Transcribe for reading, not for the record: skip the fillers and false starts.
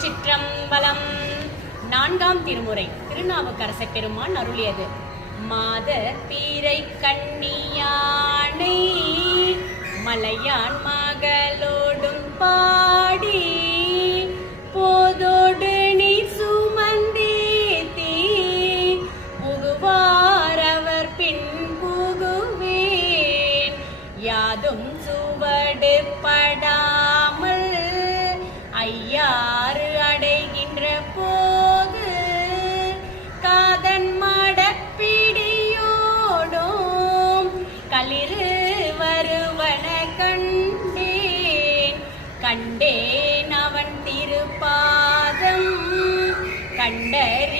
திருச்சிற்றம்பலம். நான்காம் திருமுறை திருநாவுக்கரச பெருமான் அருளியது. மாதர் பீரை கண்ணியானை மலையான் மகளோடும் பாடி போதோடு நீ சுமந்தேத்தி புகுவார் அவர் பின் புகுவேன் யாதும் சுவடு படாமல் ஐயாறு அடைகின்ற போது காதன் மடப்பிடியோடும் களிறு வருவன கண்டேன் அவன் திருப்பாதம் கண்டறி